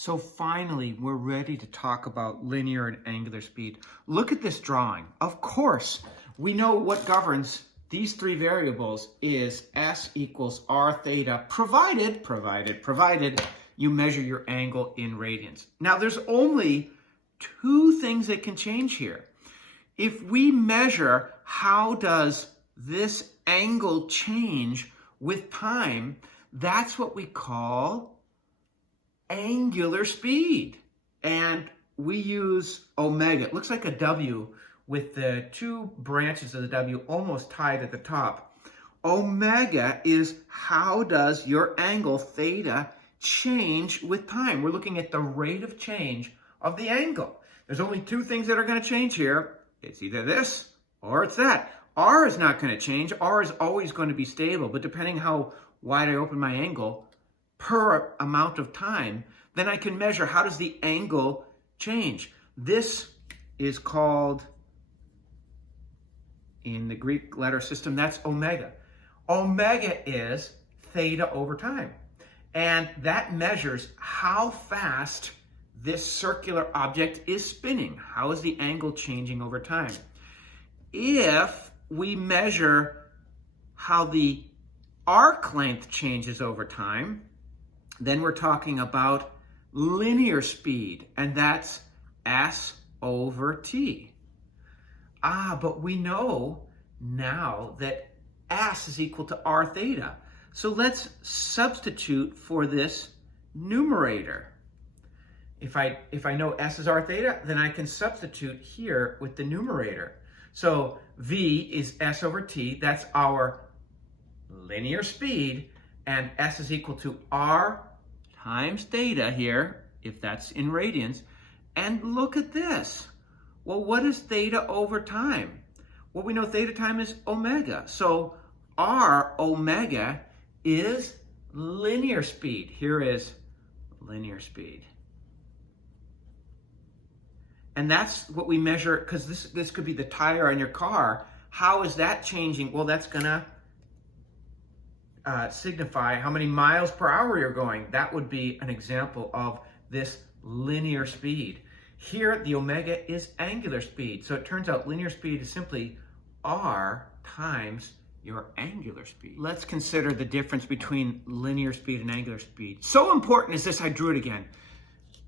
So finally, we're ready to talk about linear and angular speed. Look at this drawing. Of course, we know what governs these three variables is s equals r theta, provided you measure your angle in radians. Now, there's only two things that can change here. If we measure how does this angle change with time, that's what we call angular speed. And we use omega. It looks like a W with the two branches of the W almost tied at the top. Omega is how does your angle theta change with time. We're looking at the rate of change of the angle. There's only two things that are going to change here. It's either this or it's that. R is not going to change. R is always going to be stable, but depending how wide I open my angle per amount of time, then I can measure how does the angle change. This is called, in the Greek letter system, that's omega. Omega is theta over time. And that measures how fast this circular object is spinning. How is the angle changing over time? If we measure how the arc length changes over time, then we're talking about linear speed, and that's s over t. But we know now that s is equal to r theta. So let's substitute for this numerator. If I know s is r theta, then I can substitute here with the numerator. So v is s over t, that's our linear speed, and s is equal to r times theta here, if that's in radians. And look at this. Well, what is theta over time? Well, we know theta time is omega. So r omega is linear speed. Here is linear speed. And that's what we measure, because this could be the tire on your car. How is that changing? Well, that's going to signify how many miles per hour you're going. That would be an example of this linear speed. Here, the omega is angular speed. So it turns out linear speed is simply r times your angular speed. Let's consider the difference between linear speed and angular speed. So important is this, I drew it again.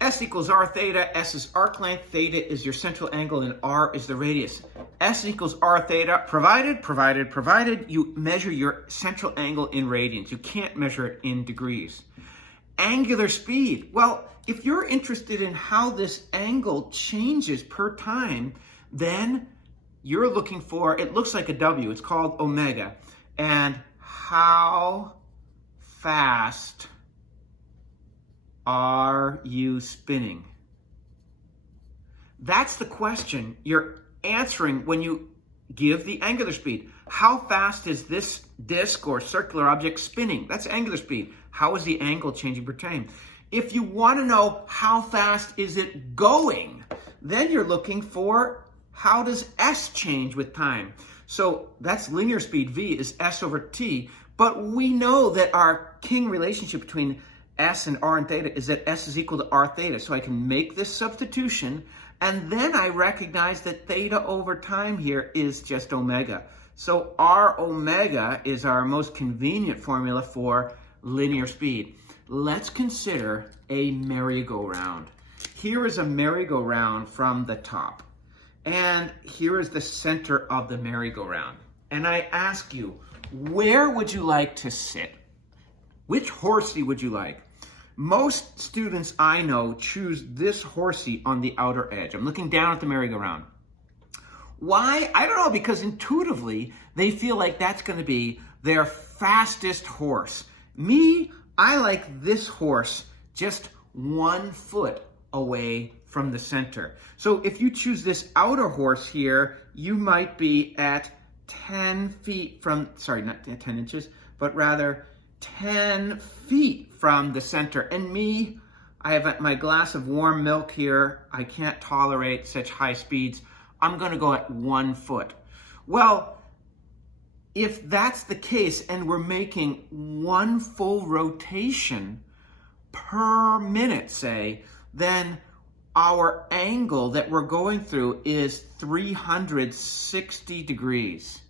S equals r theta, s is arc length, theta is your central angle, and r is the radius. S equals r theta, provided you measure your central angle in radians. You can't measure it in degrees. Angular speed, well, if you're interested in how this angle changes per time, then you're looking for, it looks like a W, it's called omega. And how fast are you spinning? That's the question you're answering when you give the angular speed. How fast is this disc or circular object spinning? That's angular speed. How is the angle changing per time? If you want to know how fast is it going, then you're looking for how does s change with time. So that's linear speed. V is s over t. But we know that our king relationship between s and r and theta is that s is equal to r theta. So I can make this substitution, and then I recognize that theta over time here is just omega. So r omega is our most convenient formula for linear speed. Let's consider a merry-go-round. Here is a merry-go-round from the top, and here is the center of the merry-go-round. And I ask you, where would you like to sit? Which horsey would you like? Most students I know choose this horsey on the outer edge. I'm looking down at the merry-go-round. Why? I don't know, because intuitively they feel like that's going to be their fastest horse. Me, I like this horse just 1 foot away from the center. So if you choose this outer horse here, you might be at 10 feet from, sorry, not 10 inches, but rather 10 feet from the center. And me, I have my glass of warm milk here. I can't tolerate such high speeds. I'm going to go at 1 foot. Well, if that's the case and we're making one full rotation, per minute, say, then our angle that we're going through is 360 degrees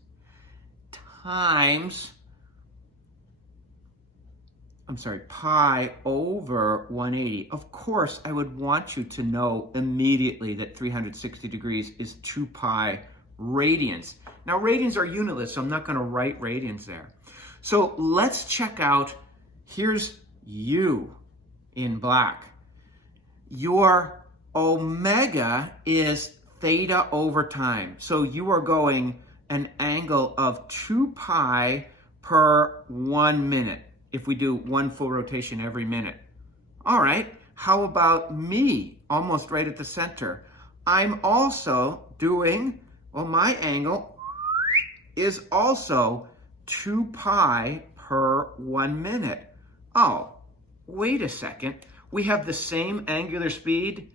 times, pi over 180. Of course, I would want you to know immediately that 360 degrees is 2 pi radians. Now, radians are unitless, so I'm not going to write radians there. So let's check out, here's U in black. Your omega is theta over time. So you are going an angle of 2 pi per 1 minute if we do one full rotation every minute. All right, how about me, almost right at the center? I'm also doing, well, my angle is also 2 pi per 1 minute. Oh, wait a second. We have the same angular speed?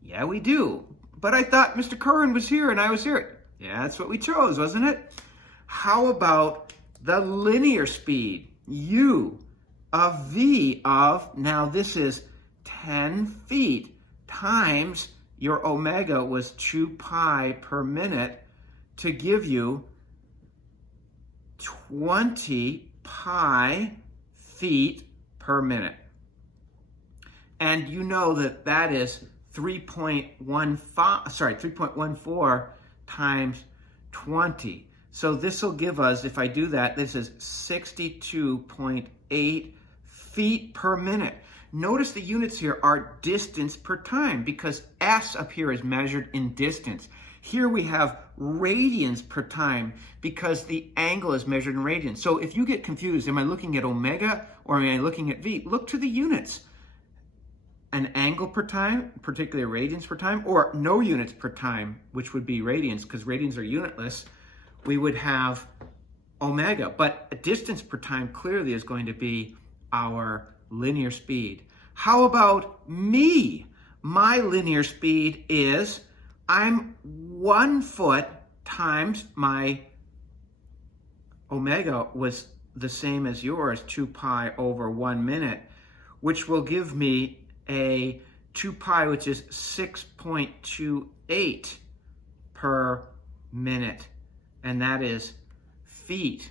Yeah, we do. But I thought Mr. Curran was here and I was here. Yeah, that's what we chose, wasn't it? How about the linear speed? U of V of, now this is 10 feet times your omega was 2 pi per minute to give you 20 pi feet per minute. And you know that that is 3.14 times 20. So this will give us, if I do that, this is 62.8 feet per minute. Notice the units here are distance per time because S up here is measured in distance. Here we have radians per time because the angle is measured in radians. So if you get confused, am I looking at omega or am I looking at V? Look to the units. An angle per time, particularly radians per time, or no units per time, which would be radians because radians are unitless, we would have omega. But a distance per time clearly is going to be our linear speed. How about me? My linear speed is, I'm 1 foot times my omega was the same as yours, 2 pi over 1 minute, which will give me a 2 pi, which is 6.28 per minute. And that is feet.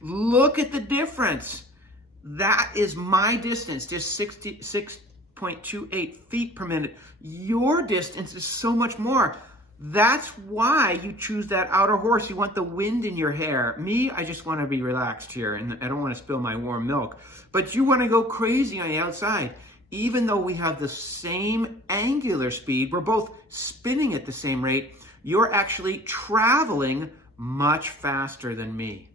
Look at the difference. That is my distance, just 66.28 feet per minute. Your distance is so much more. That's why you choose that outer horse. You want the wind in your hair. Me, I just want to be relaxed here, and I don't want to spill my warm milk. But you want to go crazy on the outside. Even though we have the same angular speed, we're both spinning at the same rate, you're actually traveling much faster than me.